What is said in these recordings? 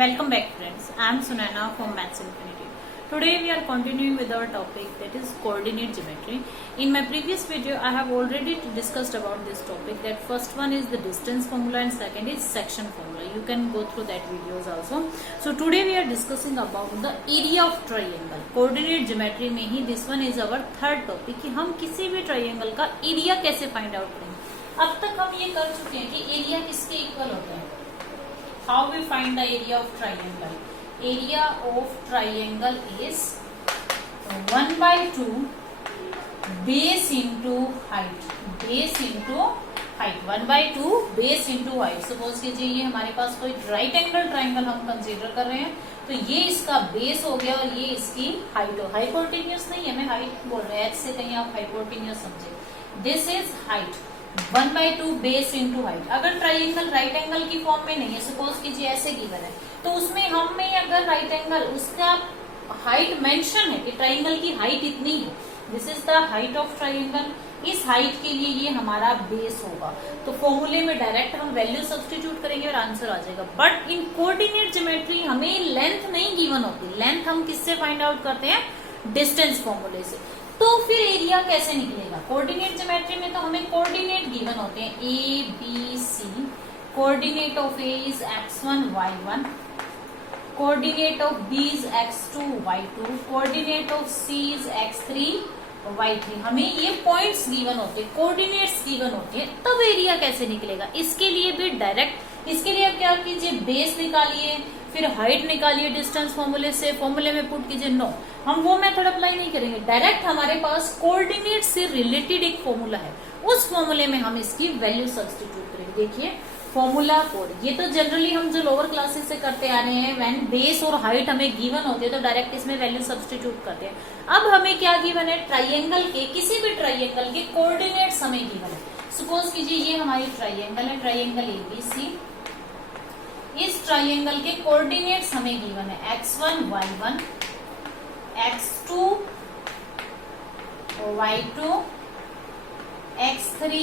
Welcome back friends, I am Sunana from Maths Infinity. Today we are continuing with our topic, that is coordinate geometry. In my previous video I have already discussed about this topic, that first one is the distance formula and second is section formula. You can go through that videos also. So today we are discussing about the area of triangle. Coordinate geometry में ही this one is our third topic कि हम किसी भी triangle का area कैसे find out करेंगे. अब तक हम ये कर चुके हैं कि area किसके इक्वल होता है. How we find the area of triangle? Area of triangle is 1 by 2 base into height. Base into height. 1 by 2 base into height. Suppose कीजिए ये हमारे पास कोई right angle triangle हम कंसीडर कर रहे हैं, तो ये इसका बेस हो गया और ये इसकी हाइट हो. हाइपोटेन्यूस नहीं है, मैं हाइट बोल रहे हैं, H से कहीं आप हाइपोटेन्यूस समझे. This is height. 1 by 2 base into height. अगर ट्राइंगल राइट एंगल की फॉर्म में नहीं है, सपोज कीजिए ऐसे गिवन है, तो उसमें हमें अगर राइट एंगल उसका हाइट मेंशन है कि ट्राइंगल की हाइट इतनी है, this is the height of triangle, इस हाइट के लिए ये हमारा बेस होगा. तो फॉर्मूले में डायरेक्ट हम वैल्यू सब्स्टिट्यूट करेंगे और आंसर आ जाएगा. बट इन कोऑर्डिनेट ज्योमेट्री हमें लेंथ नहीं गिवन होती. लेंथ हम किससे फाइंड आउट करते हैं? डिस्टेंस फॉर्मूले से. तो फिर एरिया कैसे निकलेगा? कोऑर्डिनेट ज्योमेट्री में तो हमें कोऑर्डिनेट गिवन होते हैं A B C. Coordinate of A is x1 y1, coordinate of B is x2 y2, coordinate of C is x3 y3. हमें ये पॉइंट्स गिवन होते हैं, कोऑर्डिनेट्स गिवन होते हैं. तब एरिया कैसे निकलेगा? इसके लिए भी डायरेक्ट, इसके लिए आप क्या कीजिए, बेस निकालिए, फिर हाइट निकालिए डिस्टेंस फॉर्मूले से, फॉर्मूले में पुट कीजिए. नो, हम वो मेथड अप्लाई नहीं करेंगे. डायरेक्ट हमारे पास कोऑर्डिनेट से रिलेटेड एक फॉर्मूला है, उस फॉर्मूले में हम इसकी वैल्यू सब्स्टिट्यूट करेंगे. देखिए फॉर्मूला कोड, ये तो जनरली हम जो लोअर क्लासेस से करते आ रहे हैं. व्हेन बेस और हाइट हमें गिवन होती है तो डायरेक्ट इसमें वैल्यू सब्स्टिट्यूट करते हैं. अब हमें क्या गिवन है? ट्राइंगल के, किसी भी ट्राइंगल के कोऑर्डिनेट्स हमें गिवन है. सपोज कीजिए ये हमारी ट्राइंगल है, ट्राइंगल एबीसी. इस ट्राइंगल के कोऑर्डिनेट्स हमें गिवन है x1 y1, x2 y2, x3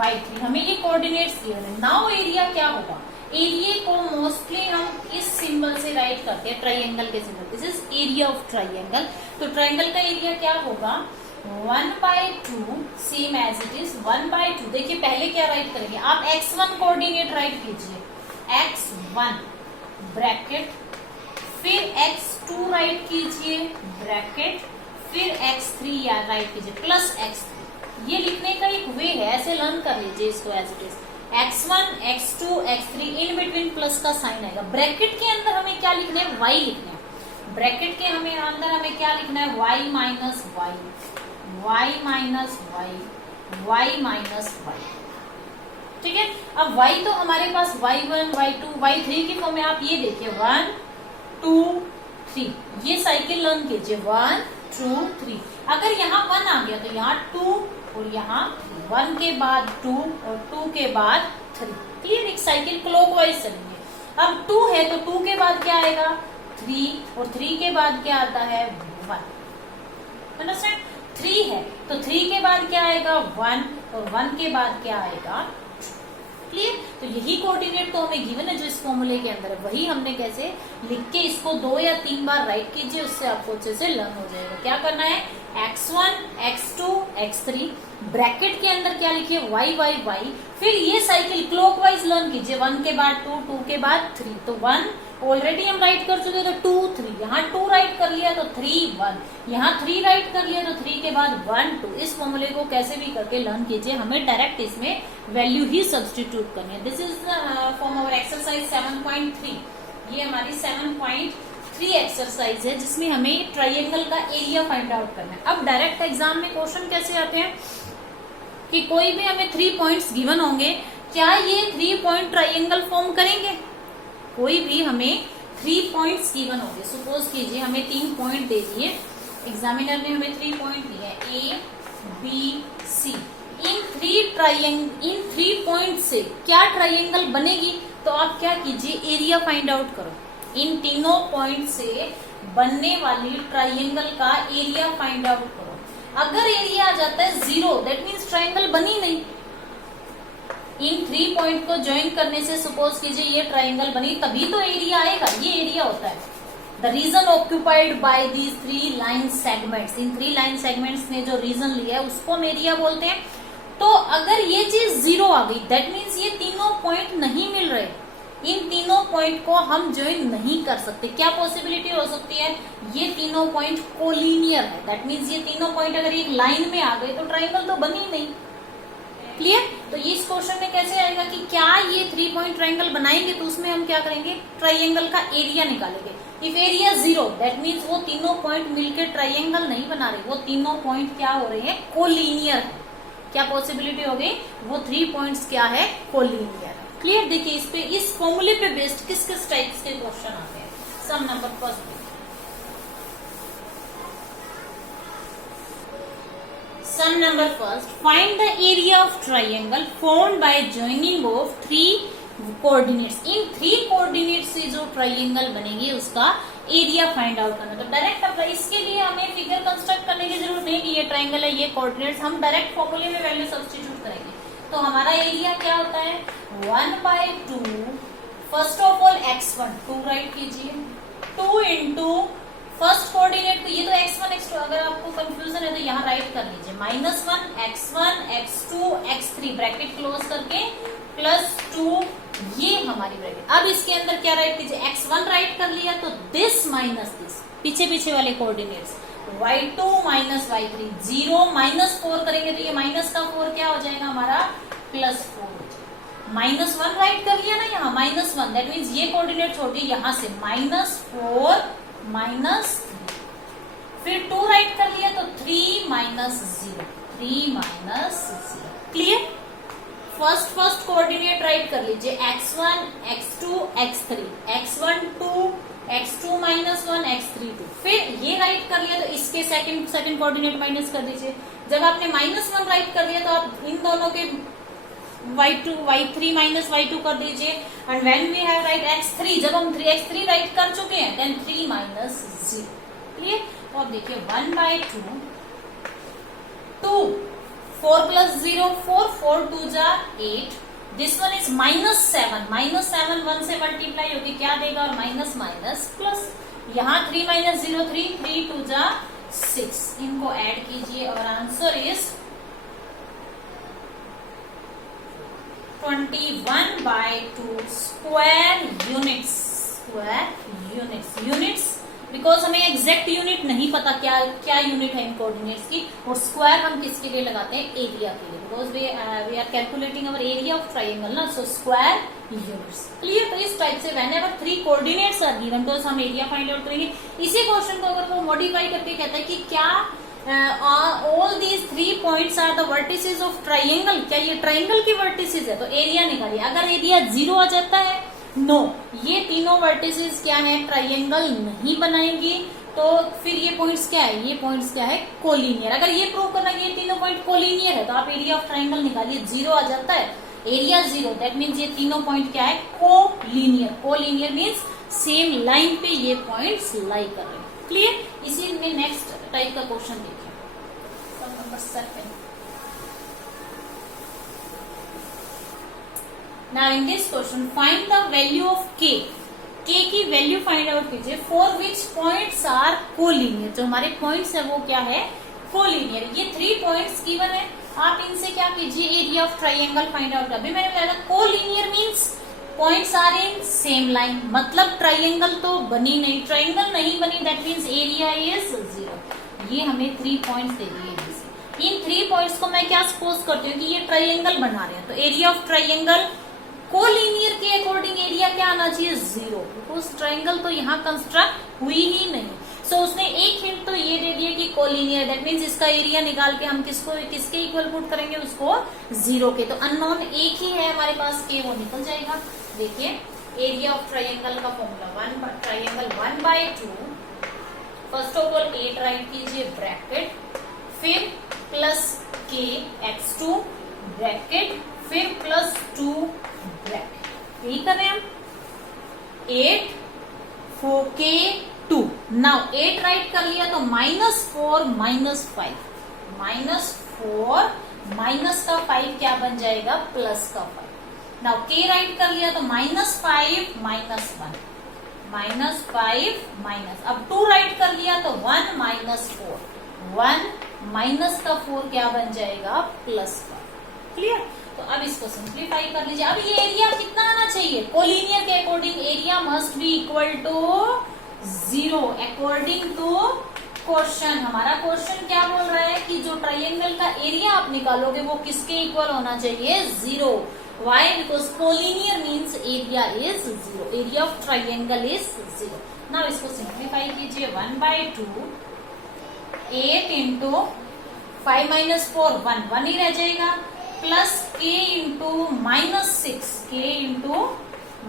y3. हमें ये कोऑर्डिनेट्स गिवन है. नाउ एरिया क्या होगा? एरिया को मोस्टली हम इस सिंबल से राइट करते हैं, ट्राइंगल के symbol. This is area of triangle. तो ट्राइंगल का एरिया क्या होगा? 1 by 2 same as it is 1 by 2. देखिए पहले क्या राइट करेंगे आप? x1 कोऑर्डिनेट राइट कीजिए, x1 ब्रैकेट, फिर x2 राइट कीजिए ब्रैकेट, फिर x3 या राइट कीजिए प्लस x3. ये लिखने का एक वे है, ऐसे लर्न कर लीजिए इसको as it is. x1 x2 x3 in between plus का साइन आएगा. ब्रैकेट के अंदर हमें क्या लिखना है? y लिखना है. ब्रैकेट के अंदर हमें क्या लिखना है? y minus y, y minus y, y minus y. ठीक है. अब y तो हमारे पास y1 y2 y3 की फॉर्म में. आप ये देखिए 1 2 3, ये साइकिल लर्न कीजिए 1 2 3. अगर यहाँ 1 आ गया तो यहाँ 2 और यहाँ 1 के बाद 2 और 2 के बाद 3. क्लियर? एक साइकिल क्लॉकवाइज चलेंगे. अब 2 है तो 2 के बाद क्या आएगा? 3 और 3 के बाद क्या आता है? 1. अंडरस्टैंड? 3 है तो 3 के बाद क्या आएगा? 1 और 1 के बाद क्या आएगा? क्लियर? तो यही कोऑर्डिनेट तो हमें गिवन है जो इस फॉर्मूले के अंदर है. वही हमने कैसे लिख के इसको 2 या 3 बार राइट कीजिए, उससे आपको अच्छे से लर्न हो जाएगा. क्या करना है? x1 x2 x3 ब्रैकेट के अंदर क्या लिखिए? y y y. फिर ये साइकिल क्लॉकवाइज लर्न कीजिए. 1 के बाद 2, 2 के बाद 3. तो 1 ऑलरेडी हम राइट कर चुके तो 2 3, यहाँ 2 राइट कर लिया तो 3 1, यहाँ 3 राइट कर लिया तो 3 के बाद 1 2. इस फॉर्मूले को कैसे भी करके लर्न कीजिए, हमें डायरेक्ट इसमें वैल्यू ही सब्स्टिट्यूट करनी है. This is from our exercise 7.3. ये हमारी 7.3 एक्सरसाइज है जिसमें हमें ट्राइंगल का एरिया फाइंड आउट करना है. अब डायरेक्ट एग्जाम में क्वेश्चन कैसे आते हैं कि कोई भी हमें 3 पॉइंट्स गिवन होंगे, क्या ये 3 पॉइंट ट्राइंगल फॉर्म करेंगे? कोई भी हमें 3 पॉइंट्स गिवन होंगे. सपोज कीजिए हमें 3 पॉइंट दे दिए, एग्जामिनर ने हमें 3 पॉइंट दिए ए बी सी. इन 3 पॉइंट से क्या ट्राइंगल बनेगी? तो आप क्या कीजिए, एरिया फाइंड आउट करो. इन तीनों पॉइंट से बनने वाली ट्राइंगल का एरिया फाइंड आउट करो. अगर एरिया आ जाता है 0, दैट मीन्स ट्राइंगल बनी नहीं. इन 3 पॉइंट को ज्वाइन करने से सपोज कीजिए ये ट्राइंगल बनी, तभी तो एरिया आएगा, ये एरिया होता है। The region occupied by these 3 line segments, इन 3 लाइन सेगमेंट्स ने जो रीजन लिया है उसको हम एरिया बोलते हैं। तो अगर ये चीज 0 आ गई दैट मीन्स ये तीनों पॉइंट नहीं मिल रहे, इन तीनों पॉइंट को हम ज्वाइन नहीं कर सकते। क्या पॉसिबिलिटी हो सकती है, ये तीनों पॉइंट कोलिनियर है, दैट मीन्स ये तीनों पॉइंट अगर एक लाइन में आ गए तो ट्राइंगल तो बनी नहीं। क्लियर? तो इस क्वेश्चन में कैसे आएगा कि क्या ये 3 पॉइंट ट्राइंगल बनाएंगे, तो उसमें हम क्या करेंगे, ट्राइंगल का एरिया निकालेंगे। इफ एरिया 0 दैट मीन्स वो तीनों पॉइंट मिलकर ट्राइंगल नहीं बना रहे, वो तीनों पॉइंट क्या हो रहे हैं, कोलिनियर है। क्या पॉसिबिलिटी हो गई, वो 3 पॉइंट्स क्या है, कोलिनियर है। क्लियर? देखिए इस पे, इस फॉर्मूले पे बेस्ड किस किस टाइप्स के क्वेश्चन आते हैं। Sum number first, sum number first, find the area of triangle formed by joining of 3 coordinates. इन 3 कोऑर्डिनेट से जो ट्राइंगल बनेगी उसका एरिया फाइंड आउट करना। तो डायरेक्ट अब इसके लिए हमें फिगर कंस्ट्रक्ट करने की जरूरत नहीं कि ये ट्राइंगल है, ये कोऑर्डिनेट्स, हम डायरेक्ट फॉर्मूले में वैल्यू सब्स्टिट्यूट करेंगे। तो हमारा एरिया क्या होता है, 1/2 first of all x1, 2 write कीजिए, 2 इंटू फर्स्ट कोऑर्डिनेट, तो ये तो x1 x2, अगर आपको कंफ्यूजन है तो यहाँ राइट कर लीजिए, -1 x1 x2 x3 bracket close करके +2, ये हमारी ब्रैकेट। अब इसके अंदर क्या राइट कीजिए, x1 राइट कर लिया तो दिस माइनस दिस, पीछे पीछे वाले कोऑर्डिनेट्स, y2 माइनस y3, 0 -4 करेंगे तो ये माइनस का 4 क्या हो जाएगा हमारा, +4। -1 राइट कर लिया ना यहाँ, -1 दैट मीन्स ये कोऑर्डिनेट छोड़ दिए, यहाँ से -4 -3, फिर 2 राइट कर लिया तो 3 -0, 3 -0। क्लियर? फर्स्ट कोऑर्डिनेट राइट कर लीजिए, x1 x2 x3, x1 2 x2 -1 x3 2, फिर ये राइट कर लिया तो इसके सेकंड कोऑर्डिनेट माइनस कर दीजिए। जब आपने -1 राइट कर दिया तो आप इन दोनों के y2 y3 माइनस y2 कर दीजिए, and when we have write x3, जब हम 3x3 राइट कर चुके हैं देन 3 -0। क्लियर? तो अब देखिए 1/2 2 4 + 0 4 4 2 जा 8, दिस वन इज -7, -7 1 से मल्टीप्लाई होगी क्या देगा, और माइनस माइनस प्लस, यहाँ 3 -0 3 3 2 जा 6, इनको ऐड कीजिए और answer is 21/2 square units, units because हमें एग्जैक्ट यूनिट नहीं पता क्या क्या यूनिट है इन कोऑर्डिनेट्स की, और स्क्वायर हम किसके लिए लगाते हैं, एरिया के लिए, because we are calculating our area of triangle ना, सो स्क्वायर यूनिट्स। क्लियर? तो इस टाइप से whenever 3 coordinates are given तो हम एरिया फाइंड आउट करेंगे। इसी क्वेश्चन को अगर वो मॉडिफाई करके कहता है कि क्या all these 3 points are the vertices of triangle, क्या ये ट्राइंगल की वर्टिसेस है, तो एरिया निकालिए। अगर एरिया 0 आ जाता है, नो ये तीनों वर्टिसेस क्या है, ट्राइंगल नहीं बनाएंगी, तो फिर ये पॉइंट्स क्या है, ये पॉइंट्स क्या है, कोलिनियर। अगर ये प्रूव करना कि ये तीनों पॉइंट कोलिनियर है तो आप एरिया ऑफ ट्राइंगल निकालिए, 0 आ जाता है, एरिया 0 दैट मीन्स ये तीनों पॉइंट क्या है, collinear. Collinear means same line पे ये पॉइंट्स लाई कर रहे हैं। क्लियर? इसी में नेक्स्ट टाइप का क्वेश्चन देखिए, सम number 7। Now in this question find the value of k, k की वैल्यू फाइंड आउट कीजिए, for which points are collinear, जो हमारे पॉइंट्स है वो क्या है, कोलिनियर। ये 3 पॉइंट्स गिवन है, आप इनसे क्या कीजिए, area of triangle find out. अभी मैंने बताया collinear means points are in same line, मतलब ट्राइंगल तो बनी नहीं, ट्राइंगल नहीं बनी दैट मीन्स एरिया इज 0। ये हमें 3 पॉइंट्स दे दिए, इन 3 पॉइंट्स को मैं क्या सपोज करती हूँ कि ये ट्राइंगल बना रहे हैं, तो एरिया ऑफ ट्राइंगल कोलिनियर के अकॉर्डिंग एरिया क्या आना चाहिए, 0, बिकॉज ट्राइंगल तो यहाँ कंस्ट्रक्ट हुई ही नहीं। सो उसने एक हिंट तो ये दे दिया कि कोलिनियर, दैट मीन्स इसका एरिया निकाल के हम किसके इक्वल पुट करेंगे, उसको 0 के। तो अननोन एक ही है हमारे पास के, वो निकल जाएगा। देखिए एरिया ऑफ ट्राइंगल का formula, triangle 1/2 first of all 8 right कीजिए ब्रैकेट, फिर प्लस k x2 ब्रैकेट, फिर +2 ब्रैकेट, यही कर रहे हैं हम, 8 4k2। नाउ 8 राइट कर लिया तो -4 -5, -4 माइनस का 5 क्या बन जाएगा, प्लस का 5। नाउ k राइट कर लिया तो -5 -1, -5 माइनस, अब 2 राइट कर लिया तो 1 -4, 1 माइनस का 4 क्या बन जाएगा, +1। क्लियर। तो अब इसको सिंप्लीफाई कर लीजिए। अब ये एरिया कितना आना चाहिए, कोलिनियर के according area must be equal to 0 according to question. हमारा क्वेश्चन क्या बोल रहा है कि जो ट्राइंगल का एरिया आप निकालोगे वो किसके इक्वल होना चाहिए, 0। Why? Because collinear means area is 0. Area of triangle is 0. Now इसको सिंप्लीफाई कीजिए, 1/2 8 इंटू 5 - 4 1 1 ही रह जाएगा, plus k into -6, k into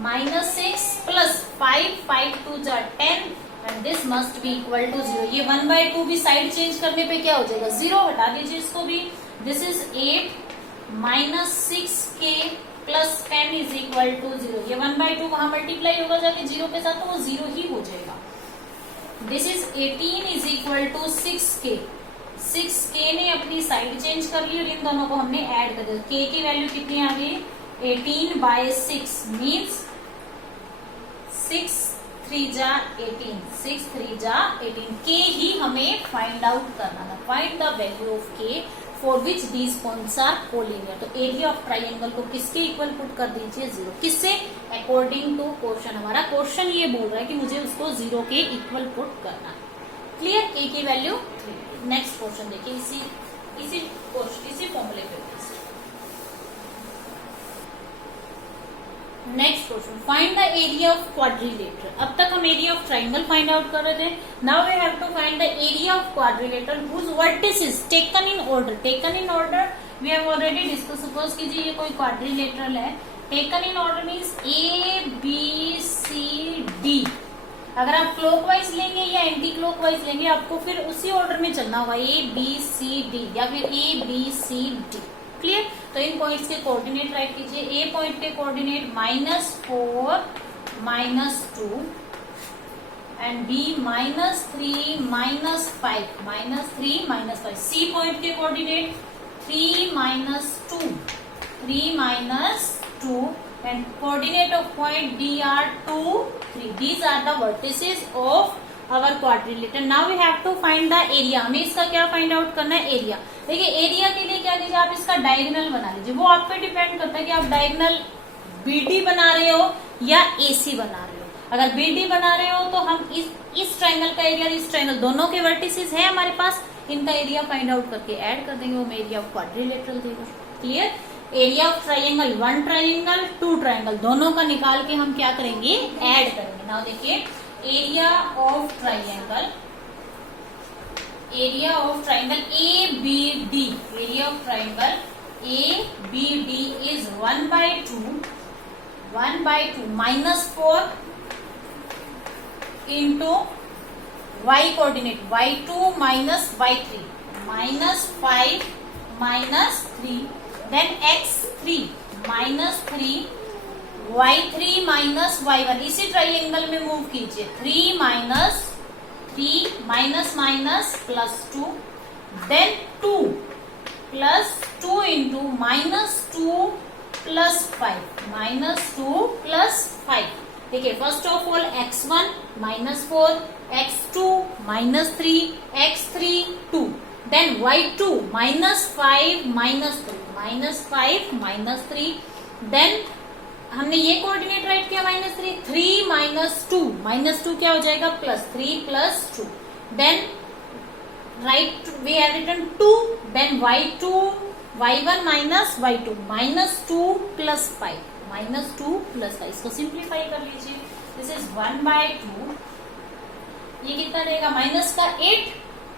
-6 plus 5 5 2 जा 10 and this must be equal to 0। ये 1/2 भी साइड चेंज करने पे क्या हो जाएगा, 0। हटा दीजिए इसको भी। This is 8 -6k plus 10 is equal to 0। ये 1/2 वहां मल्टीप्लाई होगा जाके 0 के साथ, तो वो 0 ही हो जाएगा। This is 18 is equal to 6k। 6k ने अपनी साइड चेंज कर ली और इन दोनों को हमने ऐड कर दिया। k की वैल्यू कितनी आ गई, 18/6 मीन्स 6 3 जा 18, 6 3 जा 18। k ही हमें फाइंड आउट करना था। Find the value of k for which these points are collinear. तो एरिया ऑफ ट्राइंगल को किसके इक्वल पुट कर दीजिए, 0। किससे, अकॉर्डिंग टू क्वेश्चन। हमारा क्वेश्चन ये बोल रहा है कि मुझे उसको 0 के इक्वल पुट करना है। क्लियर। k की वैल्यू 3। नेक्स्ट क्वेश्चन देखिए, इसी फॉर्मूले पे। Next question, find the area of quadrilateral. अब तक हम area of triangle find out कर रहे थे। Now we have to find the area of quadrilateral whose vertices taken in order. Taken in order we have already discuss. Suppose कीजिए ये कोई quadrilateral है, taken in order means ABCD। अगर आप clockwise लेंगे या एंटी क्लॉकवाइज लेंगे, आपको फिर उसी ऑर्डर में चलना होगा, ABCD या फिर ABCD। क्लियर। तो इन पॉइंट्स के कोऑर्डिनेट राइट कीजिए। ए पॉइंट के coordinate -4 -2 and B -3 -5 -3 -5। C point के coordinate 3 -2 3 -2 and coordinate of point D are 2 3। These are the vertices of our quadrilateral. Now we have to find the area. हमें इसका क्या find out करना है, area. देखिए area के लिए क्या कीजिए, आप इसका डायगोनल बना लीजिए। वो आप पे डिपेंड करता है कि आप डायगोनल BD बना रहे हो या AC बना रहे हो। अगर BD बना रहे हो तो हम इस ट्राइंगल का एरिया, इस ट्राइंगल दोनों के वर्टिसेस है हमारे पास, इनका एरिया फाइंड आउट करके ऐड कर देंगे, वो हमें एरिया ऑफ क्वाड्रिलेटरल देगा। Clear. Area of triangle, 1 triangle 2 triangle दोनों का निकाल के हम क्या करेंगे, ऐड करेंगे। नाउ देखिए area of triangle, area of triangle ABD, area of triangle ABD is 1/2 -4 into y coordinate y2 - y3 -5 -3 then x3 -3 y3 -y1। इसी ट्राइंगल में मूव कीजिए, 3 माइनस +2 देन 2 +2 इंटू -2 +5 देखिए first of all x1 -4 x2 -3 x3 2 then y2 -5 -3 then हमने ये coordinate right किया -3 3 -2 क्या हो जाएगा, +3 +2 then right we have written 2 then y2 y1 -y2 -2 +5 इसको सिंप्लीफाई कर लीजिए। दिस इज 1/2 ये कितना रहेगा, माइनस का 8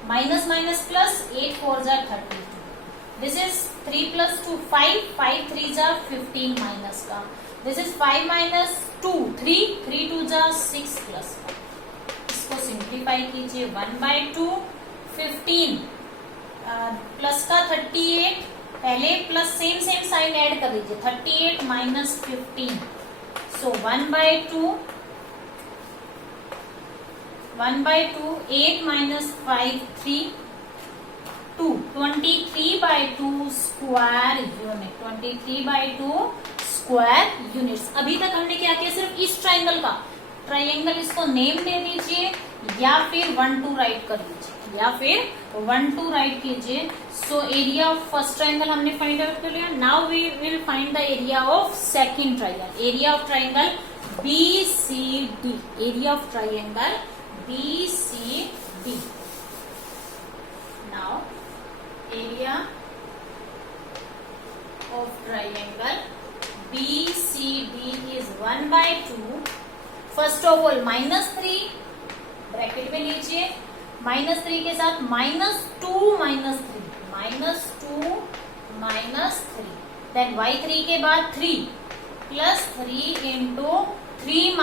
माइनस प्लस 8 4 जा 32। दिस इज 3 + 2 5 3 जा 15 माइनस का। दिस इज 5 - 2 3 2 जा 6 प्लस। इसको सिंप्लीफाई कीजिए, 1/2 15 प्लस का 38 पहले प्लस सेम साइन ऐड कर लीजिए, 38 - 15 सो 1/2 8 - 5 3 2 23/2 स्क्वायर यूनिट 23/2 स्क्वायर यूनिट्स। अभी तक हमने क्या किया, सिर्फ इस ट्राइंगल का, ट्राइंगल इसको नेम दे दीजिए या फिर 1 2 राइट कर दीजिए, या फिर 1 2 राइट कीजिए। So area of first triangle हमने फाइंड आउट कर लिया। Now we will find the area of second triangle. Area of triangle BCD, area of triangle BCD। Now area of triangle BCD is 1/2। First of all -3 bracket में लीजिए, -3 के साथ -2 -3, then y3 के बाद 3 +3 into 3 -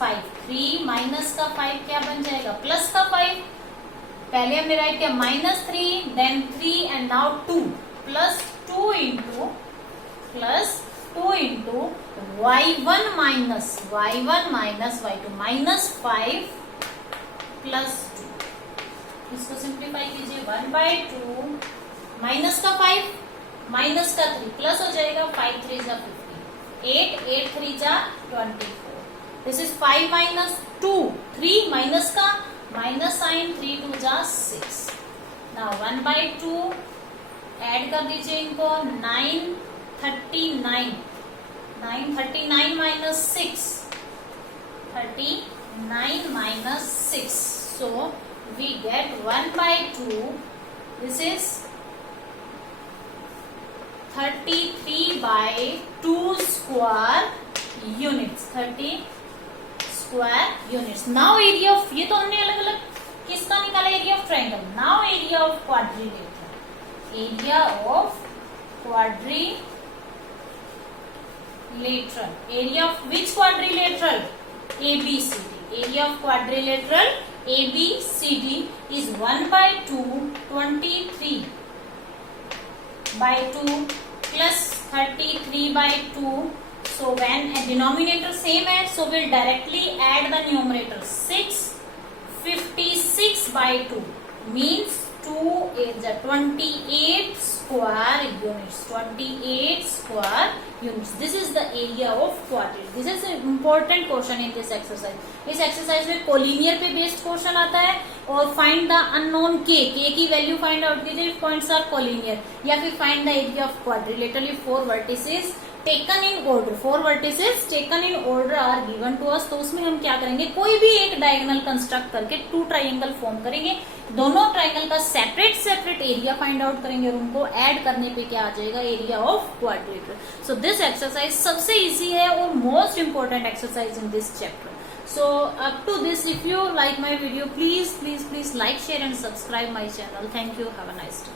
5, 3 minus का 5 क्या बन जाएगा, प्लस का 5। पहले हमने राइट किया -3 then 3 and now 2 +2 into y1 minus y2 -5 +2। इसको सिंप्लीफाई कीजिए, 1/2 माइनस का 5 माइनस का 3 प्लस हो जाएगा, 5 3 जा 15, 8 3 जा 24। दिस इज 5 - 2, 3 माइनस का माइनस साइन, 3 2 जा 6। नाउ 1/2 ऐड कर दीजिए इनको, 939 -6, 39 - 6, so we get 1/2, this is 33/2 square units, 30 square units। now area of, ये तो हमने अलग अलग किसका निकाला, area of triangle. now area of quadrilateral, area of quadrilateral, area of which quadrilateral, ABCD, area of quadrilateral ABCD is 1/2 23/2 plus 33/2। so when a denominator same है, so we'll directly add the numerator, 6 56/2 means 2 is 28 square units, 28 square units। this is the area of quadrilateral। this is an important question in this exercise। इस exercise में collinear पे based question आता है, और find the unknown k की value find out कीजिए if points are collinear, या फिर find the area of quadrilateral if 4 vertices taken in order, 4 vertices taken in order are given to us. तो उसमें हम क्या करेंगे, कोई भी एक डायगोनल कंस्ट्रक्ट करके 2 ट्राइंगल फॉर्म करेंगे, दोनों ट्राइंगल का सेपरेट एरिया फाइंड आउट करेंगे, और उनको ऐड करने पे क्या आ जाएगा, area of quadrilateral. So this exercise सबसे इजी है और most important exercise in this chapter. So up to this, if you like my video, please like, share and subscribe my channel. Thank you. Have a nice day.